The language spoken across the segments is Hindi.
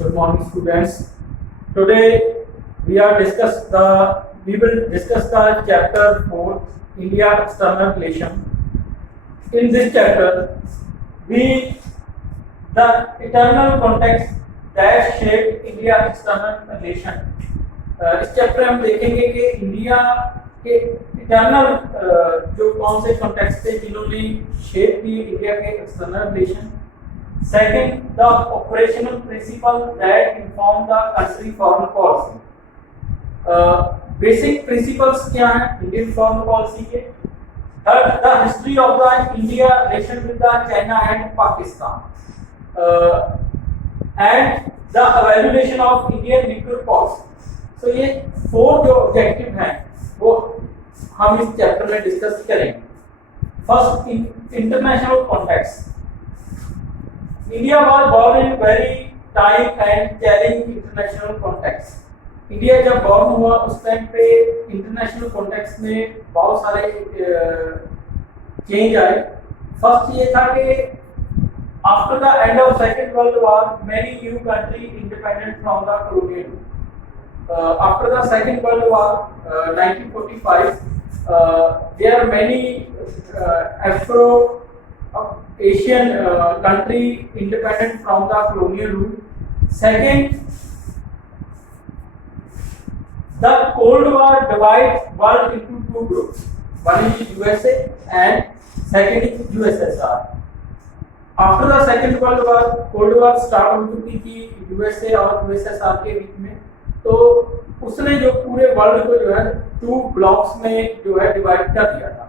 Good morning, students. Today we will discuss the chapter 4, India External Relation. In this chapter, the internal context that shaped India external relation. इस चैप्टर में हम देखेंगे कि इंडिया के इंटरनल जो कौन से कॉन्टेक्स्ट थे जिन्होंने शेप किए इंडिया के external relation. Second, the operational principle that inform the country foreign policy. Basic principles क्या हैं इंडियन फॉरेन पॉलिसी के. Third, the history of the India relation with the China and Pakistan. And the evaluation of Indian nuclear policy. So ये 4 जो ऑब्जेक्टिव हैं वो हम इस चैप्टर में डिस्कस करेंगे. First, international context. India was born in very tight and challenging international context. India जब बॉर्न हुआ उस टाइम पे इंटरनेशनल कॉन्टेक्स्ट में बहुत सारे चेंज आए. फर्स्ट ये था कि after the end of second world war many new country independent from the colonial. After the second world war 1945 there are many Afro Asian country independent from the colonial rule. Second, the Cold War divide world into 2 groups. One is USA and second is USSR. After the second world war, Cold War start हो चुकी थी USA और USSR के बीच में. तो उसने जो पूरे वर्ल्ड को जो है 2 ब्लॉक्स में जो है डिवाइड कर दिया था.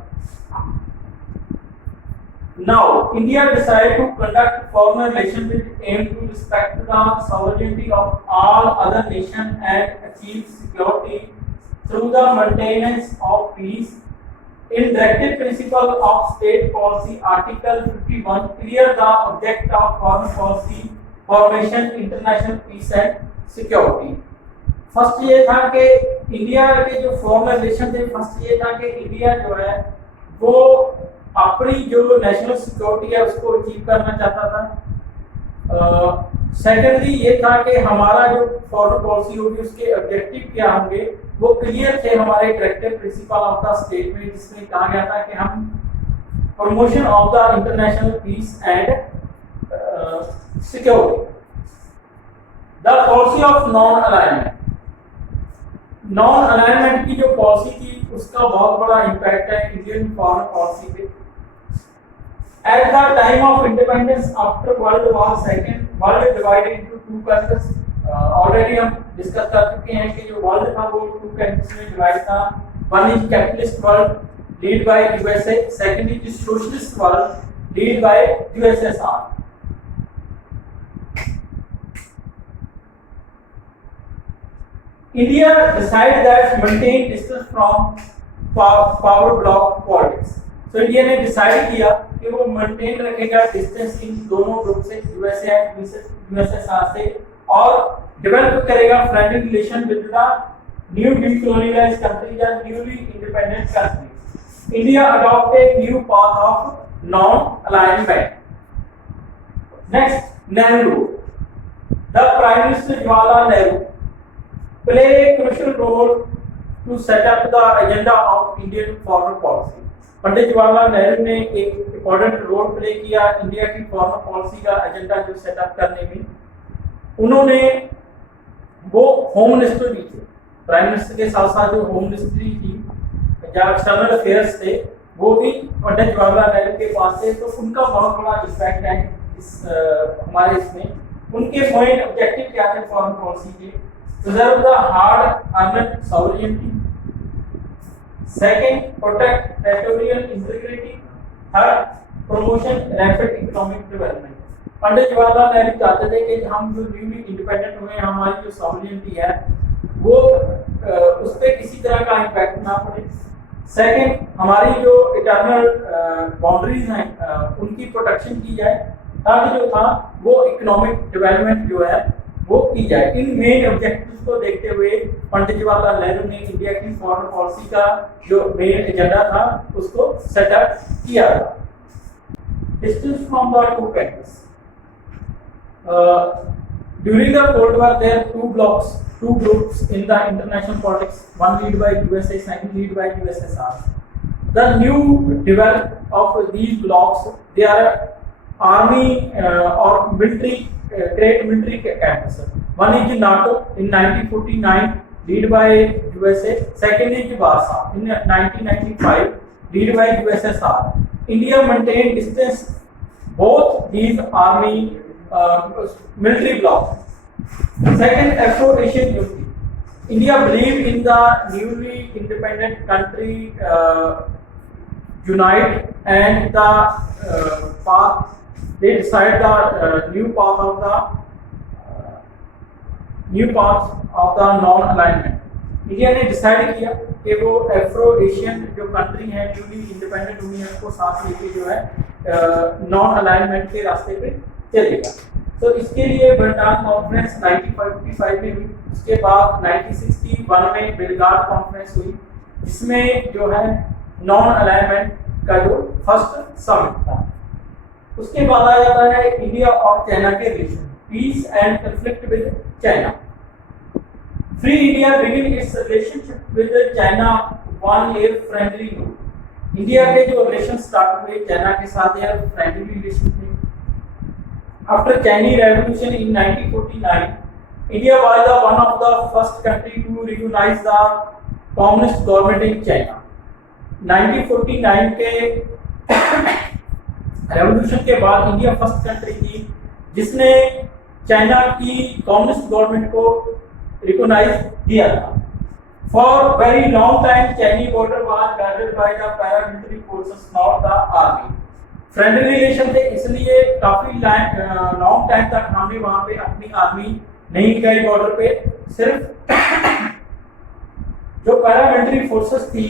Now, India decided to conduct foreign relations with aim to respect the sovereignty of all other nations and achieve security through the maintenance of peace. In Directive Principle of State Policy, Article 51 clear the object of foreign policy formation, international peace and security. First ये था कि इंडिया के जो फॉरेन रिलेशन थे, फर्स्ट ये था कि इंडिया जो है वो अपनी जो नेशनल सिक्योरिटी है उसको अचीव करना चाहता था. सेकेंडली ये था कि हमारा जो फॉरेन पॉलिसी होगी उसके ऑब्जेक्टिव क्या होंगे वो क्लियर थे हमारे directive principle of the state में, जिसमें कहा गया था कि हम promotion of the international peace and security. The policy of non alignment. Non alignment की जो पॉलिसी थी उसका बहुत बड़ा इम्पैक्ट है इंडियन फॉरेन पॉलिसी पे. At the time of independence after World War II, world divided into 2 countries. Already हम डिस्कस कर चुके हैं कि जो वर्ल्ड था वो 2 कंट्रीज में डिवाइड था. One is capitalist world led by USA, second is socialist world led by USSR. India decided that maintain distance from power block politics. So India ने डिसाइड किया कि वो मेंटेन रखेगा डिस्टेंस इन दोनों ग्रुप से, यूएसए एंड यूएसएसआर से, और डेवलप करेगा friendly relation with the new decolonialised countries and newly independent countries. India adopt a new path of non alignment. Next, Nehru. The prime minister Jawaharlal Nehru play a crucial role to set up the agenda of Indian foreign policy. Pandit Jawaharlal Nehru ने एक इम्पोर्टेंट रोल प्ले किया इंडिया की फॉरेन पॉलिसी का एजेंडा जो सेटअप करने में. उन्होंने वो होम मिनिस्टर भी थे, प्राइम मिनिस्टर के साथ साथ जो होम मिनिस्ट्री थी जहाँ एक्सटर्नल अफेयर्स थे वो भी पंडित जवाहरलाल नेहरू के पास थे. तो उनका बहुत बड़ा इम्पैक्ट है इस हमारे इसमें. उनके मेन ऑब्जेक्टिव क्या थे फॉरेन पॉलिसी के? Preserve the hard-earned sovereignty. Second, protect territorial integrity. Third, promotion rapid economic development. Pandit Jawaharlal Nehru चाहते थे कि हम जो न्यूली इंडिपेंडेंट हुए हमारी जो सॉवरेनिटी है वो उस पर किसी तरह का इम्पैक्ट ना पड़े. सेकंड, हमारी जो इंटरनल बाउंड्रीज हैं उनकी प्रोटेक्शन की जाए. थर्ड जो था वो इकोनॉमिक डेवलपमेंट जो है वो की जाए. इन मेन ऑब्जेक्टिव्स को देखते हुए पंडित जवाहरलाल नेहरू ने इंडिया की फॉरेन पॉलिसी का जो मेन एजेंडा था उसको सेटअप किया. Distance from the 2 countries. During the Cold War, there are two groups in the international politics. One lead by USA, second lead by USSR. The new development of these blocs, they are army or military, great military camps. One is NATO in 1949, lead by USA. Second is Warsaw in 1995, lead by USSR. India maintained distance both these army military blocs. Second, Afro-Asian unity. India believed in the newly independent country unite and the path. They decide the new path of the non-alignment. India ने डिसाइड किया कि वो एफ्रो एशियन जो कंट्री है न्यूली इंडिपेंडेंट हुई है उसको साथ लेके जो है नॉन अलाइनमेंट के रास्ते पे चलेगा। तो इसके लिए बर्टान कॉन्फ्रेंस 1955 में हुई। उसके बाद 1961 में बेलगार्ड कॉन्फ्रेंस हुई जिसमें जो है नॉन अलाइनमेंट का जो फर्स्ट समिट था। उसके बाद आ जाता है इंडिया और चाइना के relation, peace and conflict with China. Free India began its relationship with China 1 year friendly note। India के जो रिलेशन स्टार्ट हुए चाइना के साथ यार फ्रेंडली रिलेशन थे। After Chinese revolution in 1949, India was the one of the first country to recognize the communist government in China। 1949 के रेवोल्यूशन के बाद इंडिया फर्स्ट कंट्री थी जिसने चाइना की कम्युनिस्ट गवर्नमेंट को रिकॉग्नाइज दिया था। For very long time Chinese border was guarded by the paramilitary forces not the army. Friendly relation थे इसलिए काफी लॉन्ग टाइम तक हमने वहां पे अपनी आर्मी नहीं लगाई बॉर्डर पे, सिर्फ जो पैरामिलिट्री फोर्सेस थी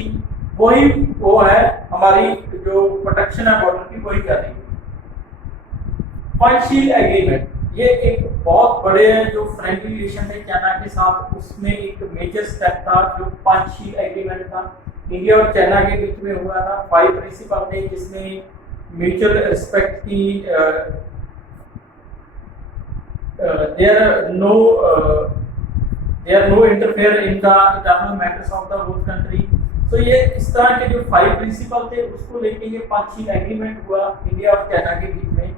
वही वो है हमारी जो प्रोटेक्शन है बॉर्डर की वही कर रही है। पंचशील एग्रीमेंट ये एक बहुत बड़े जो फ्रेंडली रिलेशन थे चाइना के साथ उसमें एक मेजर स्टेप था जो पंचशील एग्रीमेंट था। इंडिया और चाइना के बीच में हुआ था। 5 प्रिंसिपल थे जिसमें म्यूचुअल रिस्पेक्ट की, there no interfere in the internal matters of the whole country. तो ये इस तरह के जो 5 प्रिंसिपल थे उसको लेके ये पंचशील एग्रीमेंट हुआ इंडिया और चाइना के बीच में।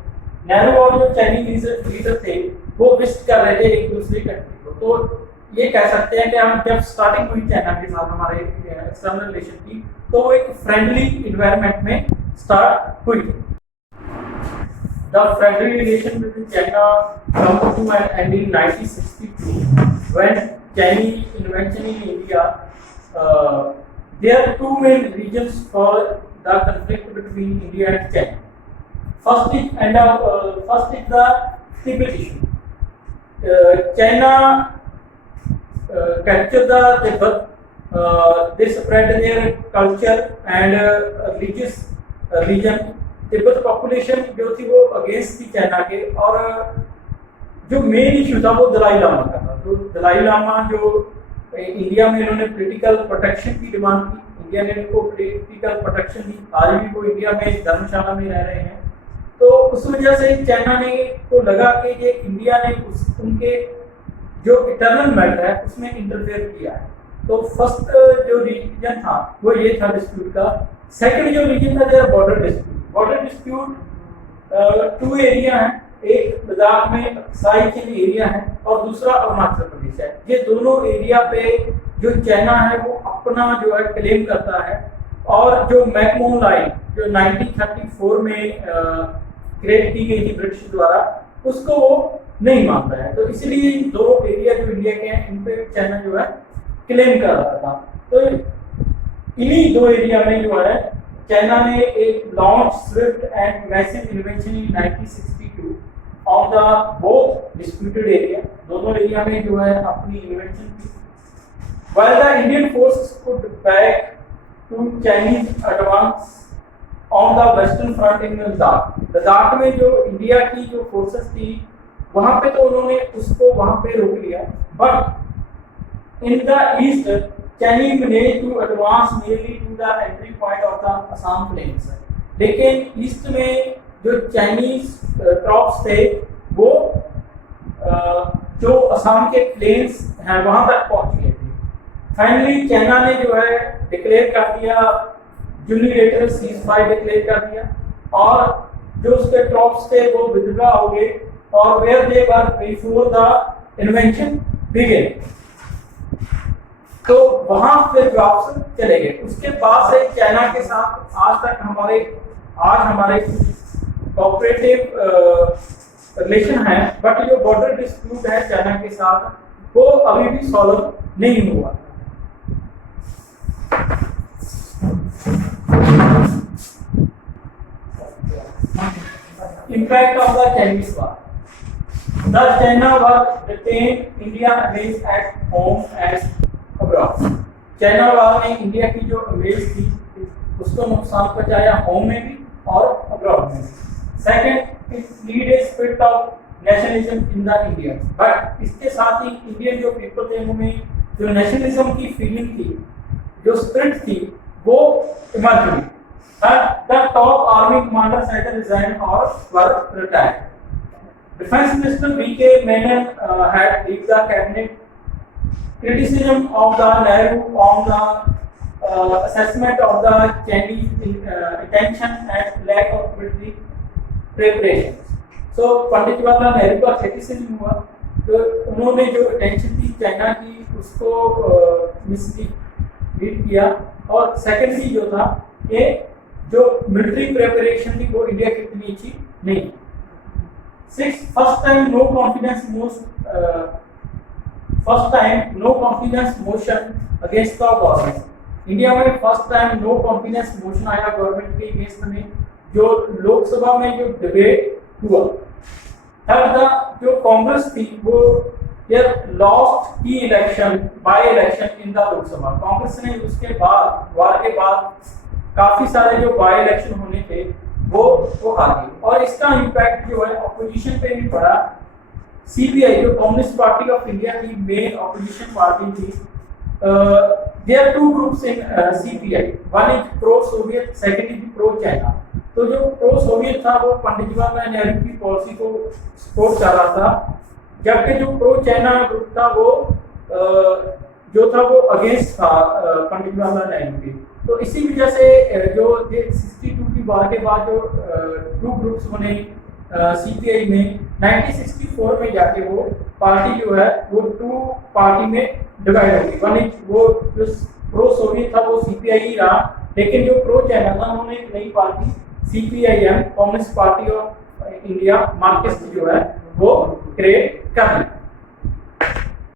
नेहरू और जो चाइनीज लीडर थे वो विजिट कर रहे थे एक दूसरे कंट्री को। तो ये कह सकते हैं कि हम जब स्टार्टिंग हुई चाइना के साथ हमारे एक्सटर्नल रिलेशन की तो वो एक फ्रेंडली इन्वायरमेंट में स्टार्ट हुई। The friendly relation between China come to an end in 1962 when Chinese invention in India. There are 2 main reasons for the conflict between India and China. First is the Tibet issue। China captured the Tibet, they spread their culture and religious region। Tibet population जो थी वो अगेंस्ट थी चाइना के और जो मेन इशू था वो दलाई लामा का था। तो दलाई लामा जो इंडिया में इन्होंने पॉलिटिकल प्रोटेक्शन की डिमांड की, इंडिया ने इनको पॉलिटिकल प्रोटेक्शन दी। आज भी वो इंडिया में धर्मशाला में रह रहे हैं। तो उस वजह से चाइना ने को लगा कि ये इंडिया ने उनके जो इंटरनल मैटर है उसमें इंटरफेयर किया है। तो फर्स्ट जो रीजन था वो ये था डिस्प्यूट का। सेकंड जो रीजन था जरा border dispute. Border dispute 2 area हैं, एक लद्दाख में अक्साई चिन एरिया है और दूसरा अरुणाचल प्रदेश है। ये दोनों एरिया पे जो चाइना है वो अपना जो है क्लेम करता है और जो मैकमोहन लाइन जो 1934 में क्रिएट की गई थी ब्रिटिश द्वारा उसको वो नहीं मानता है। तो इसलिए दो एरिया जो इंडिया के हैं इन पे चाइना जो है क्लेम कर रहा था। तो इन्हीं 2 एरिया में जो है चाइना ने एक launch swift and massive invention in 1962 on the both disputed area. दोनों एरिया में जो है अपनी इन्वेंशन की। While the Indian forces could back to Chinese advance on the western front in Ladakh. Ladakh में जो इंडिया की जो फोर्सेस थी वहां पे तो उन्होंने उसको वहां पे रोक लिया, but in the east Chinese manage to advance nearly to the entry point of the Assam plains. लेकिन ईस्ट में जो चाइनीज ट्रॉप्स थे वो जो असम के प्लेन्स हैं वहां तक पहुंच गए थे। फाइनली चाइना ने जो है डिक्लेयर कर दिया, यूनिलेटरल सीज फायर डिक्लेयर कर दिया, और जो उसके ट्रॉप्स थे वो विथड्रॉ हो गए, और where they were before the invention begin, तो वहां फिर वापस चले गए। उसके बाद से चाइना के साथ आज हमारे कोऑपरेटिव रिलेशन है, बट जो बॉर्डर डिस्प्यूट है चाइना के साथ वो अभी भी सॉल्व नहीं हुआ। Impact of the Chinese War. The China war retained India image at home and abroad. China war ने इंडिया की जो इमेज थी उसको नुकसान पहुंचाया, होम में भी और अब्रॉड में भी। Second, it lead a spirit of nationalism in the India, but इसके साथ ही इंडियन जो पीपल थे उनमें जो नेशनलिज्म की फीलिंग थी, जो स्पिरिट थी, वो इमर्ज हुई। The top army commanders either resigned or were retired. Defense Minister V.K. Menon had led the cabinet. Criticism of the Nehru on the assessment of the Chinese intention and lack of military preparation. So Pandit Jawaharlal Nehru का क्रिटिसिज्म हुआ, तो उन्होंने जो अटेंशन थी चाइना की उसको मिसलीड किया, और सेकेंडली जो था ये जो मिलिट्री प्रिपरेशन थी वो इंडिया की इतनी अच्छी नहीं। First time no confidence motion against the government. India में first time no confidence motion आया गवर्नमेंट के अगेंस्ट में, जो लोकसभा में जो डिबेट हुआ। थर्ड, जो कांग्रेस थी वो लॉस्ट की election by election in the Lok Sabha. Congress ने उसके बाद वार के बाद काफी सारे जो बाय इलेक्शन होने थे वो आ गए, और इसका इम्पैक्ट जो है ऑपोजिशन पे भी पड़ा। सीपीआई जो कम्युनिस्ट पार्टी ऑफ इंडिया की मेन ऑपोजिशन पार्टी थी, there two groups in CPI, one is pro Soviet, second is pro China. तो जो प्रो सोवियत था वो पंडित जवाहरलाल नेहरू की पॉलिसी को सपोर्ट कर रहा था, जबकि जो प्रो चाइना ग्रुप था वो अगेंस्ट था पंडित जवाहरलाल नेहरू के। तो इसी वजह से जो 62 की वार के बाद जो टू ग्रुप्स बने सीपीआई में, 1964 में जाके वो पार्टी जो है वो टू पार्टी में डिवाइड हो गई। वन इज वो जो प्रो सोवियत था वो सीपीआई ही रहा, लेकिन जो प्रो चाइना था उन्होंने एक नई party CPIM, communist party of India Marxist जो है वो क्रिएट कर दी।